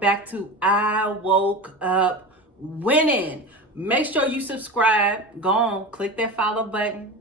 back to I Woke Up Winning. Make sure you subscribe. Go on, click that follow button.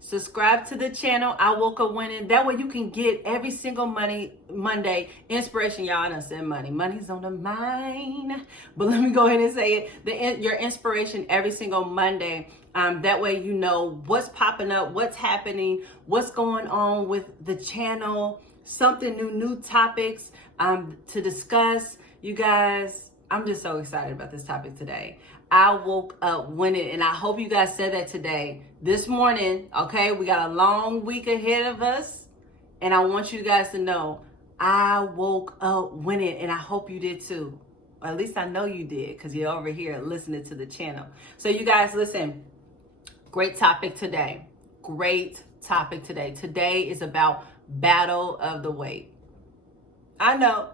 Subscribe to the channel, I Woke Up Winning. That way you can get every single Monday inspiration. Y'all, I done said money. Money's on the mind. But let me go ahead and say it. Your inspiration every single Monday. That way you know what's popping up, what's happening, what's going on with the channel, something new topics to discuss. You guys, I'm just so excited about this topic today. I woke up winning, and I hope you guys said that today, this morning. Okay, we got a long week ahead of us, and I want you guys to know I woke up winning, and I hope you did too. Or at least I know you did, because you're over here listening to the channel. So you guys, listen, great topic today. Great topic today. Today is about battle of the weight. I know.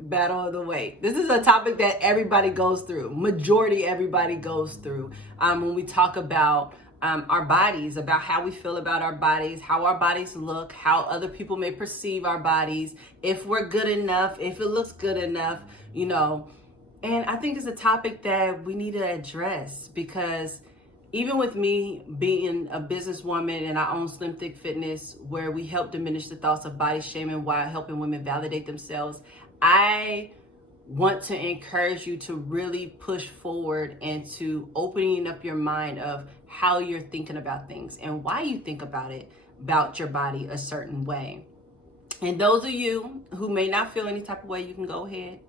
Battle of the weight. This is a topic that everybody goes through. Majority everybody goes through. When we talk about our bodies, about how we feel about our bodies, how our bodies look, how other people may perceive our bodies, if we're good enough, if it looks good enough, you know. And I think it's a topic that we need to address, because even with me being a businesswoman and I own Slim Thick Fitness, where we help diminish the thoughts of body shaming while helping women validate themselves, I want to encourage you to really push forward and to opening up your mind of how you're thinking about things and why you think about your body a certain way. And those of you who may not feel any type of way, you can go ahead.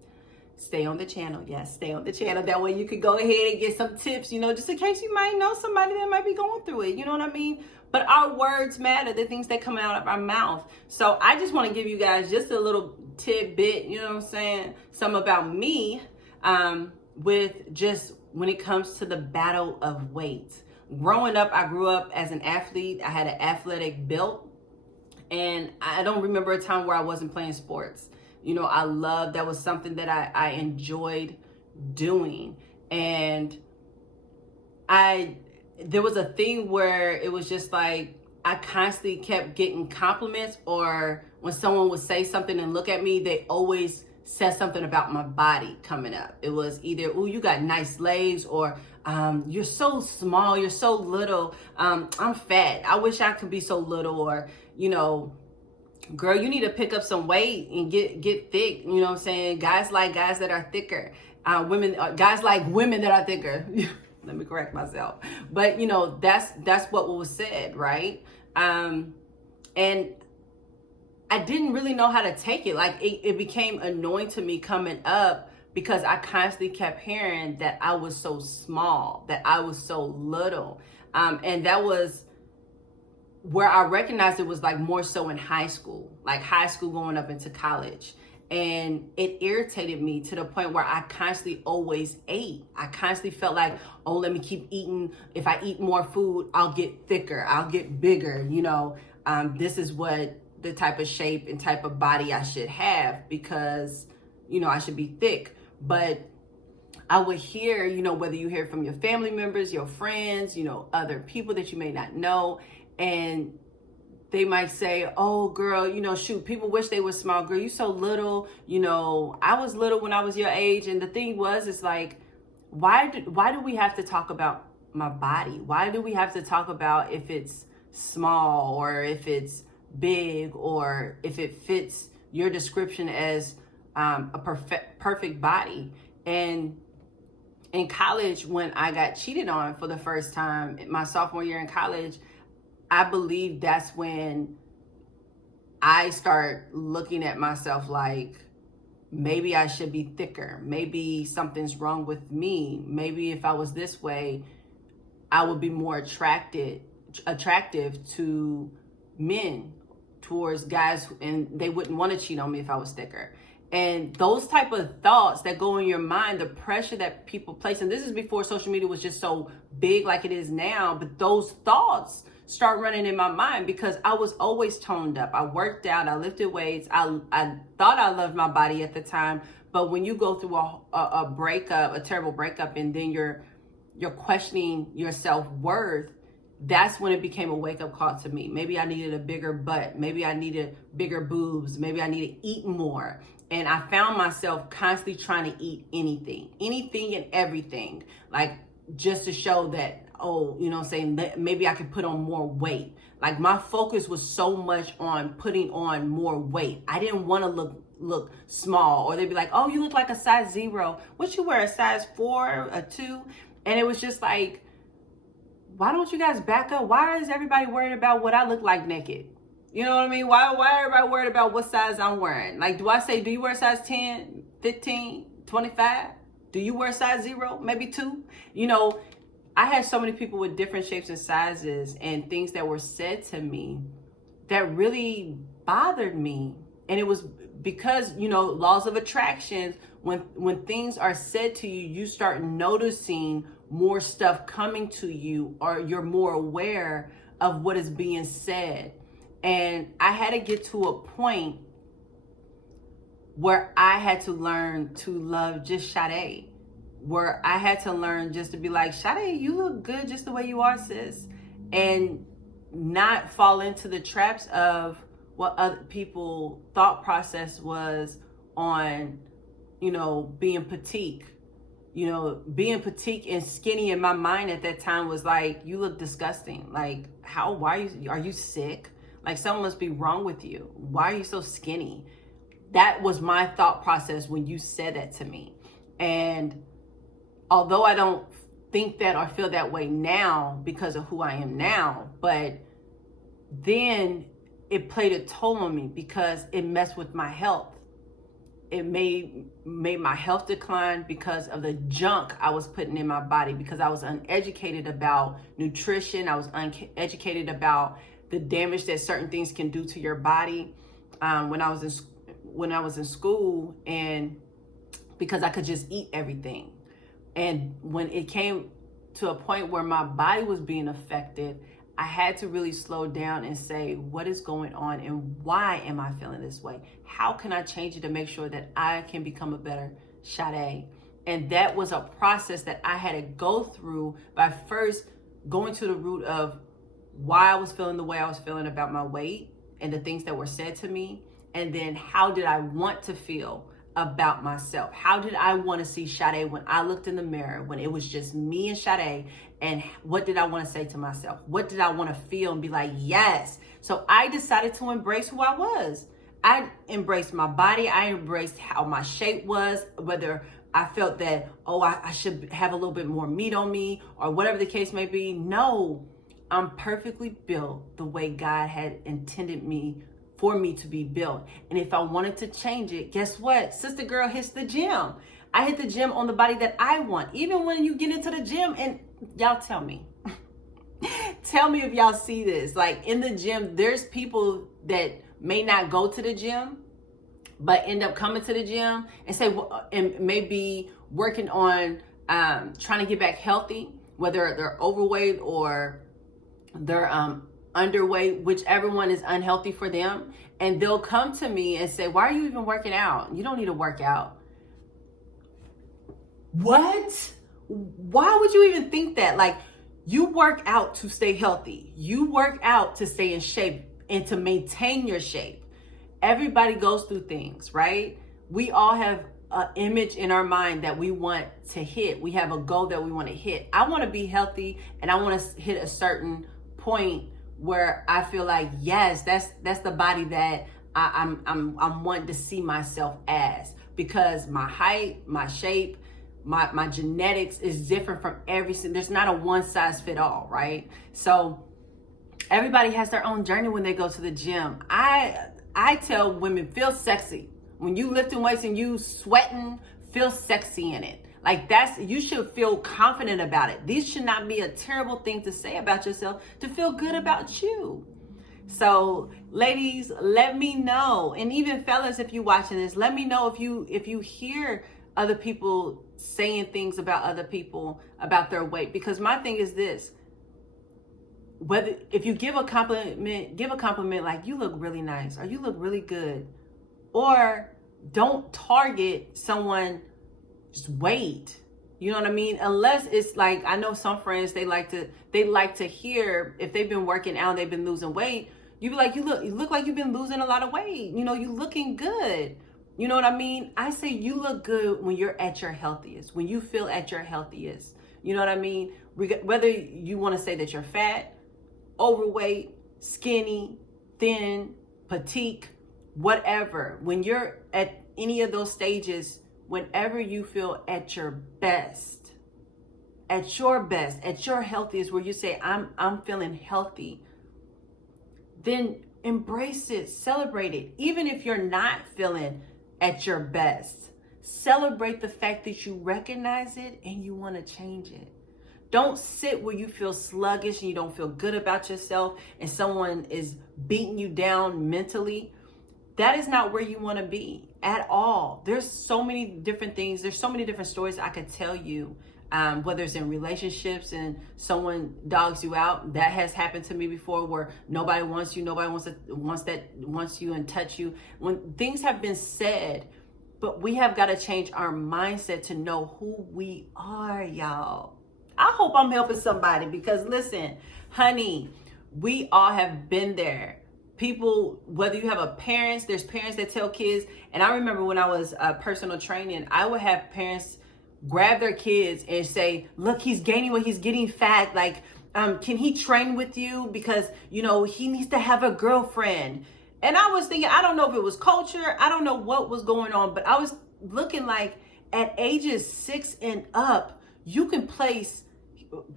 Stay on the channel. Yes, stay on the channel. That way you could go ahead and get some tips, you know, just in case you might know somebody that might be going through it. You know what I mean? But our words matter, the things that come out of our mouth. So I just want to give you guys just a little tidbit, you know what I'm saying? Some about me with just when it comes to the battle of weight. Growing up, I grew up as an athlete. I had an athletic build, and I don't remember a time where I wasn't playing sports. You know, that was something that I enjoyed doing. And there was a thing where it was just like, I constantly kept getting compliments, or when someone would say something and look at me, they always said something about my body coming up. It was either, "Ooh, you got nice legs," or "You're so small, you're so little, I'm fat, I wish I could be so little," or, you know, "Girl, you need to pick up some weight and get thick." You know what I'm saying? Guys like guys that are thicker. Guys like women that are thicker. Let me correct myself. But you know, that's what was said, right? And I didn't really know how to take it. Like it became annoying to me coming up, because I constantly kept hearing that I was so small, that I was so little. And that was where I recognized it was like more so in high school going up into college. And it irritated me to the point where I constantly always ate. I constantly felt like, oh, let me keep eating. If I eat more food, I'll get thicker, I'll get bigger. You know, this is what the type of shape and type of body I should have, because, you know, I should be thick. But I would hear, you know, whether you hear from your family members, your friends, you know, other people that you may not know, and they might say, "Oh, girl, you know, shoot, people wish they were small. Girl, you so little. You know, I was little when I was your age." And the thing was, it's like, why do we have to talk about my body? Why do we have to talk about if it's small or if it's big or if it fits your description as a perfect body? And in college, when I got cheated on for the first time, my sophomore year in college, I believe that's when I start looking at myself like, maybe I should be thicker. Maybe something's wrong with me. Maybe if I was this way, I would be more attractive to men, towards guys, and they wouldn't want to cheat on me if I was thicker. And those type of thoughts that go in your mind, the pressure that people place, and this is before social media was just so big like it is now, but those thoughts start running in my mind, because I was always toned up. I worked out, I lifted weights. I thought I loved my body at the time, but when you go through a breakup, a terrible breakup, and then you're questioning your self-worth, that's when it became a wake-up call to me. Maybe I needed a bigger butt. Maybe I needed bigger boobs. Maybe I needed to eat more. And I found myself constantly trying to eat anything and everything, like just to show that, oh, you know what I'm saying, maybe I could put on more weight. Like my focus was so much on putting on more weight. I didn't want to look small, or they'd be like, oh, you look like a size 0. What you wear, a size 4, a 2? And it was just like, why don't you guys back up? Why is everybody worried about what I look like naked? You know what I mean? Why everybody worried about what size I'm wearing? Like, do I say, do you wear size 10, 15, 25? Do you wear size 0, maybe 2? You know, I had so many people with different shapes and sizes and things that were said to me that really bothered me. And it was because, you know, laws of attraction, when things are said to you, you start noticing more stuff coming to you, or you're more aware of what is being said. And I had to get to a point where I had to learn to love just Sade, where I had to learn just to be like, Sade, you look good just the way you are, sis. And not fall into the traps of what other people thought process was on, you know, being petite. You know, being petite and skinny in my mind at that time was like, you look disgusting. Like, why are you sick? Like, something must be wrong with you. Why are you so skinny? That was my thought process when you said that to me. And although I don't think that or feel that way now because of who I am now, but then it played a toll on me because it messed with my health. It made my health decline because of the junk I was putting in my body, because I was uneducated about nutrition. I was uneducated about the damage that certain things can do to your body. When I was in school, and because I could just eat everything. And when it came to a point where my body was being affected, I had to really slow down and say, what is going on and why am I feeling this way? How can I change it to make sure that I can become a better Sade? And that was a process that I had to go through by first going to the root of why I was feeling the way I was feeling about my weight and the things that were said to me. And then how did I want to feel about myself? How did I want to see Sade when I looked in the mirror, when it was just me and Sade? And what did I want to say to myself? What did I want to feel and be like, yes? So I decided to embrace who I was. I embraced my body. I embraced how my shape was, whether I felt that, oh, I should have a little bit more meat on me or whatever the case may be. No, I'm perfectly built the way God had intended me for me to be built. And if I wanted to change it, guess what? Sister girl hits the gym. I hit the gym on the body that I want. Even when you get into the gym, and y'all tell me, tell me if y'all see this. Like in the gym, there's people that may not go to the gym, but end up coming to the gym and say, and maybe working on trying to get back healthy, whether they're overweight or they're underweight, whichever one is unhealthy for them. And they'll come to me and say, why are you even working out? You don't need to work out. What? Why would you even think that? Like, you work out to stay healthy. You work out to stay in shape and to maintain your shape. Everybody goes through things, right? We all have an image in our mind that we want to hit. We have a goal that we want to hit. I want to be healthy, and I want to hit a certain point where I feel like, yes, that's the body that I'm wanting to see myself as, because my height, my shape, my genetics is different from there's not a one size fit all, right? So everybody has their own journey when they go to the gym. I tell women, feel sexy. When you lifting weights and you sweating, feel sexy in it. Like you should feel confident about it. These should not be a terrible thing to say about yourself, to feel good about you. So ladies, let me know. And even fellas, if you're watching this, let me know if you hear other people saying things about other people, about their weight. Because my thing is this, if you give a compliment like, you look really nice, or you look really good, or don't target someone. Just wait. You know what I mean? Unless it's like, I know some friends, they like to hear, if they've been working out, they've been losing weight, you be like, you look like you've been losing a lot of weight. You know, you looking good. You know what I mean? I say you look good when you're at your healthiest, when you feel at your healthiest. You know what I mean? Whether you want to say that you're fat, overweight, skinny, thin, petite, whatever. When you're at any of those stages, whenever you feel at your best, at your healthiest, where you say, I'm feeling healthy, then embrace it, celebrate it. Even if you're not feeling at your best, celebrate the fact that you recognize it and you want to change it. Don't sit where you feel sluggish and you don't feel good about yourself and someone is beating you down mentally. That is not where you want to be at all. There's so many different things. There's so many different stories I could tell you, whether it's in relationships and someone dogs you out. That has happened to me before, where nobody wants you, nobody wants you and touch you. When things have been said, but we have got to change our mindset to know who we are, y'all. I hope I'm helping somebody, because listen, honey, we all have been there. People, whether you have there's parents that tell kids, and I remember when I was personal training, I would have parents grab their kids and say, look, he's gaining weight, he's getting fat, like, can he train with you? Because, you know, he needs to have a girlfriend. And I was thinking, I don't know if it was culture, I don't know what was going on, but I was looking like at ages 6 and up,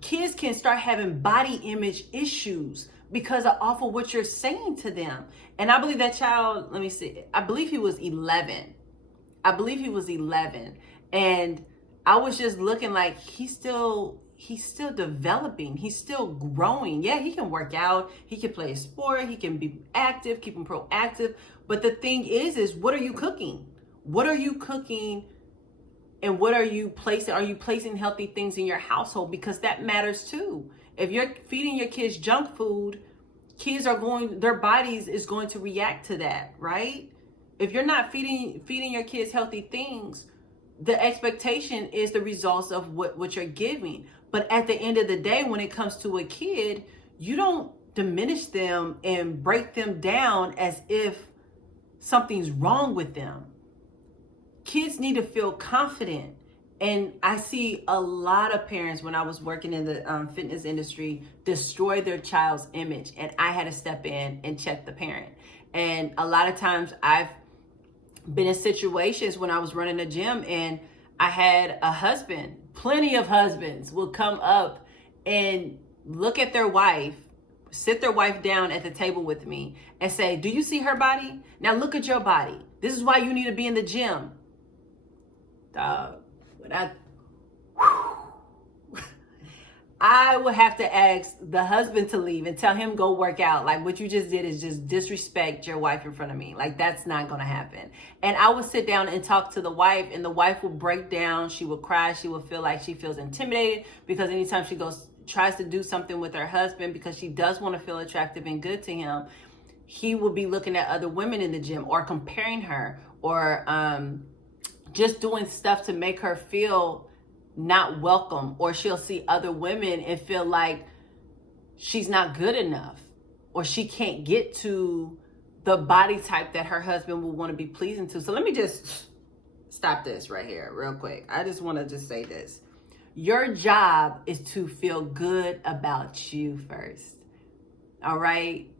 kids can start having body image issues because of what you're saying to them. And I believe that child, let me see, I believe he was 11. And I was just looking like he's still developing. He's still growing. Yeah, he can work out. He can play a sport. He can be active, keep him proactive. But the thing is what are you cooking? What are you cooking? And what are you placing? Are you placing healthy things in your household? Because that matters too. If you're feeding your kids junk food, their bodies is going to react to that, right? If you're not feeding your kids healthy things, the expectation is the results of what you're giving. But at the end of the day, when it comes to a kid, you don't diminish them and break them down as if something's wrong with them. Kids need to feel confident. And I see a lot of parents, when I was working in the fitness industry, destroy their child's image. And I had to step in and check the parent. And a lot of times I've been in situations when I was running a gym and I had a husband, plenty of husbands will come up and look at their wife, sit their wife down at the table with me and say, do you see her body? Now look at your body. This is why you need to be in the gym. I would have to ask the husband to leave and tell him go work out. Like, what you just did is just disrespect your wife in front of me. Like, that's not going to happen. And I would sit down and talk to the wife, and the wife would break down. She would cry. She would feel like she feels intimidated because anytime she tries to do something with her husband, because she does want to feel attractive and good to him, he will be looking at other women in the gym or comparing her or just doing stuff to make her feel not welcome, or she'll see other women and feel like she's not good enough or she can't get to the body type that her husband will want to be pleasing to. So let me just stop this right here real quick. I just want to just say this. Your job is to feel good about you first. All right?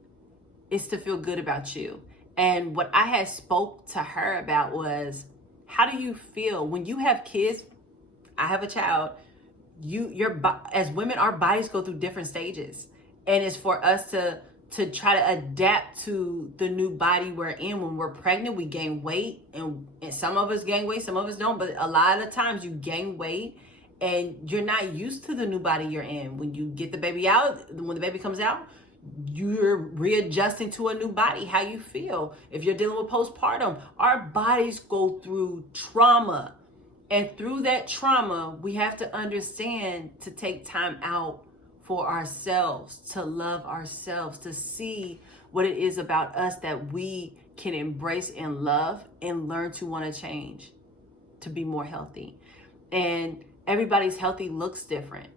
It's to feel good about you. And what I had spoke to her about was, how do you feel when you have kids? I have a child. As women, our bodies go through different stages, and it's for us to try to adapt to the new body we're in. When we're pregnant, we gain weight, and some of us gain weight, some of us don't. But a lot of the times, you gain weight, and you're not used to the new body you're in. When you get the baby out, when the baby comes out, you're readjusting to a new body. How you feel if you're dealing with postpartum, our bodies go through trauma. And through that trauma, we have to understand to take time out for ourselves, to love ourselves, to see what it is about us that we can embrace and love and learn to want to change, to be more healthy. And everybody's healthy looks different.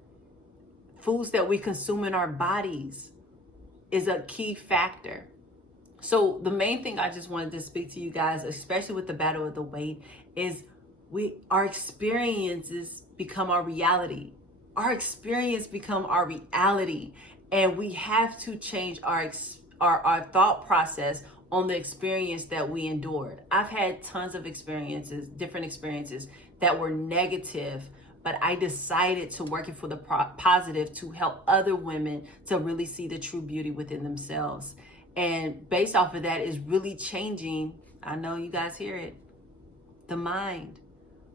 Foods that we consume in our bodies is a key factor. So the main thing I just wanted to speak to you guys, especially with the battle of the weight, is our experiences become our reality. Our experience become our reality, and we have to change our thought process on the experience that we endured. I've had tons of experiences, different experiences that were negative, but I decided to work it for the positive to help other women to really see the true beauty within themselves. And based off of that is really changing, I know you guys hear it, the mind.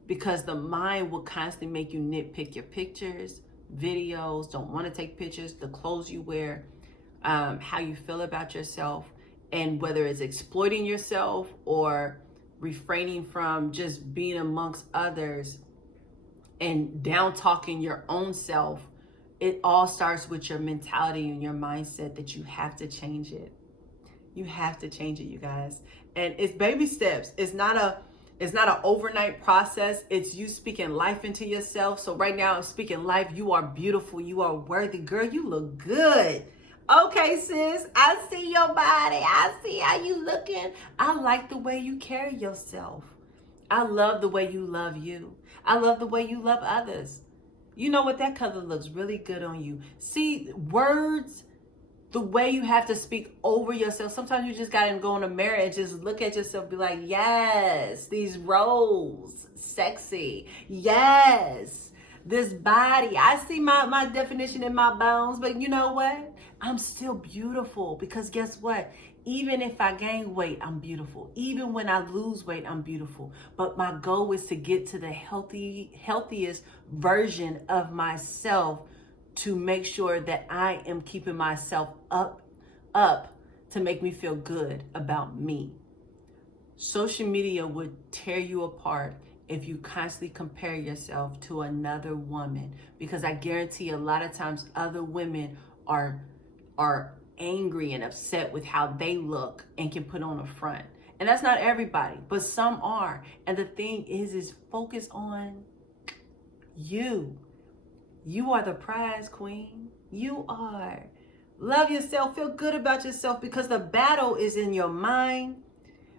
Because the mind will constantly make you nitpick your pictures, videos, don't want to take pictures, the clothes you wear, how you feel about yourself, and whether it's exploiting yourself or refraining from just being amongst others and down talking your own self. It all starts with your mentality and your mindset that you have to change it. You have to change it, you guys. And it's baby steps. It's not an overnight process. It's you speaking life into yourself. So right now I'm speaking life. You are beautiful. You are worthy. Girl, you look good. Okay, sis, I see your body. I see how you looking. I like the way you carry yourself. I love the way you love you. I love the way you love others. You know what? That color looks really good on you. See, words, the way you have to speak over yourself. Sometimes you just got to go in the mirror and just look at yourself and be like, yes, these rolls, sexy. Yes, this body. I see my definition in my bones, but you know what? I'm still beautiful because guess what? Even if I gain weight, I'm beautiful. Even when I lose weight, I'm beautiful. But my goal is to get to the healthiest version of myself to make sure that I am keeping myself up to make me feel good about me. Social media would tear you apart if you constantly compare yourself to another woman, because I guarantee a lot of times other women are angry and upset with how they look and can put on a front. And that's not everybody, but some are. And the thing is focus on you. You are the prize, queen. You are. Love yourself. Feel good about yourself, because the battle is in your mind,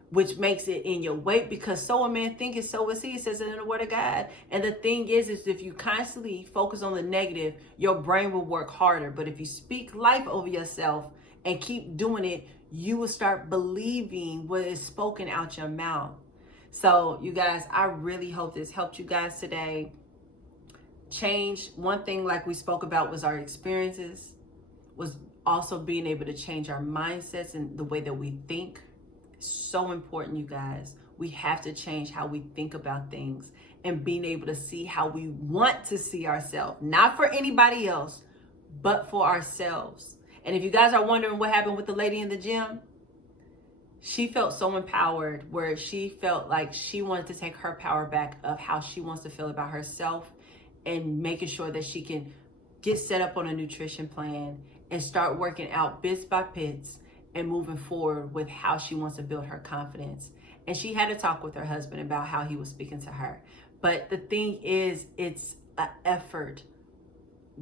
which makes it in your weight, because so a man thinketh, so is he. It says it in the word of God. And the thing is if you constantly focus on the negative, your brain will work harder. But if you speak life over yourself and keep doing it, you will start believing what is spoken out your mouth. So you guys, I really hope this helped you guys today. Change. One thing, like we spoke about, was our experiences, was also being able to change our mindsets and the way that we think. So important, you guys. We have to change how we think about things and being able to see how we want to see ourselves, not for anybody else, but for ourselves. And if you guys are wondering what happened with the lady in the gym, she felt so empowered, where she felt like she wanted to take her power back of how she wants to feel about herself, and making sure that she can get set up on a nutrition plan and start working out bits by bits and moving forward with how she wants to build her confidence. And she had a talk with her husband about how he was speaking to her. But the thing is, it's an effort.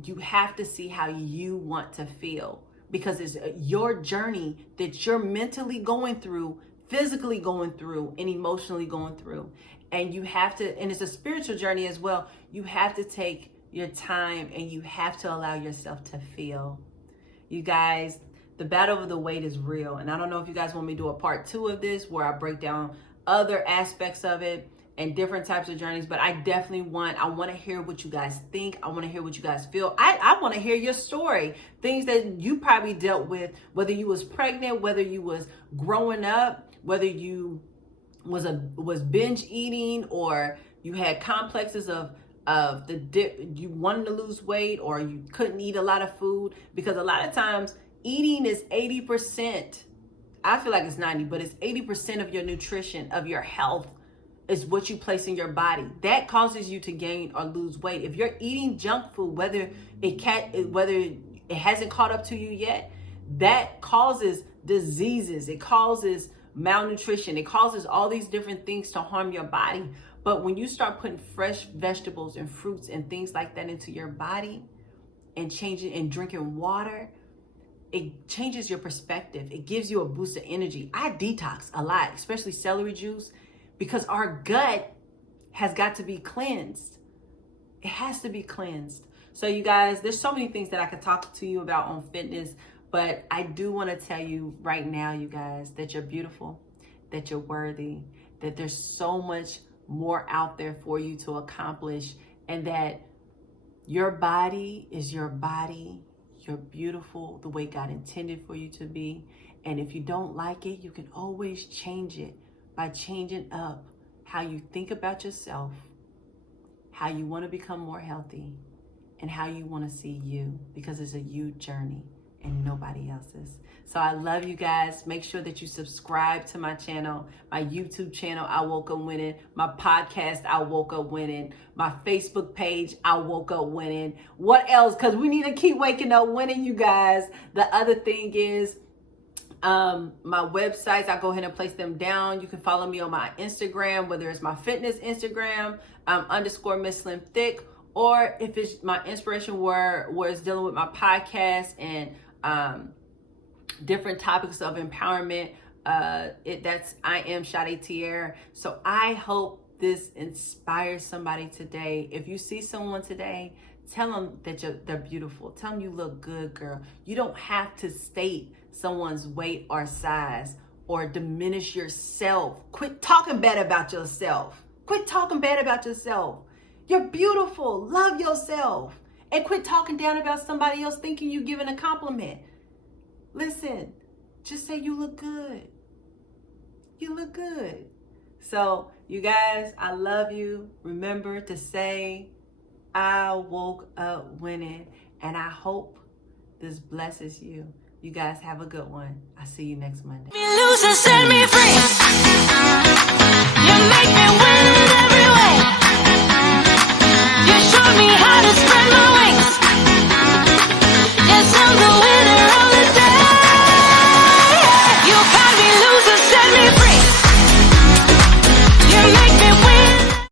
You have to see how you want to feel, because it's your journey that you're mentally going through, physically going through, and emotionally going through. And you have to, and it's a spiritual journey as well. You have to take your time and you have to allow yourself to feel. You guys, the battle of the weight is real. And I don't know if you guys want me to do a part 2 of this, where I break down other aspects of it and different types of journeys. But I definitely want to hear what you guys think. I want to hear what you guys feel. I want to hear your story. Things that you probably dealt with, whether you was pregnant, whether you was growing up, whether you was binge eating, or you had complexes of you wanted to lose weight, or you couldn't eat a lot of food. Because a lot of times eating is 80%. I feel like it's 90, but it's 80% of your nutrition, of your health, is what you place in your body. That causes you to gain or lose weight. If you're eating junk food, whether it hasn't caught up to you yet, that causes diseases. It causes malnutrition. It causes all these different things to harm your body. But when you start putting fresh vegetables and fruits and things like that into your body, and changing and drinking water, it changes your perspective. It gives you a boost of energy. I detox a lot, especially celery juice, because our gut has got to be cleansed. It has to be cleansed. So you guys, there's so many things that I could talk to you about on fitness, but I do want to tell you right now, you guys, that you're beautiful, that you're worthy, that there's so much more out there for you to accomplish, and that your body is your body. You're beautiful the way God intended for you to be. And if you don't like it, you can always change it by changing up how you think about yourself, how you want to become more healthy, and how you want to see you, because it's a you journey and nobody else's. So I love you guys. Make sure that you subscribe to my channel, my YouTube channel, I Woke Up Winning, my podcast, I Woke Up Winning, my Facebook page, I Woke Up Winning. What else? Because we need to keep waking up winning, you guys. The other thing is, my websites, I'll go ahead and place them down. You can follow me on my Instagram, whether it's my fitness Instagram, _ Miss Slim Thick, or if it's my inspiration where it's dealing with my podcast and different topics of empowerment. That's iamsadeteaire. So I hope this inspires somebody today. If you see someone today, tell them that they're beautiful. Tell them you look good, girl. You don't have to state someone's weight or size or diminish yourself. Quit talking bad about yourself. Quit talking bad about yourself. You're beautiful. Love yourself. And quit talking down about somebody else thinking you're giving a compliment. Listen, just say you look good. You look good. So, you guys, I love you. Remember to say, I woke up winning. And I hope this blesses you. You guys have a good one. I'll see you next Monday.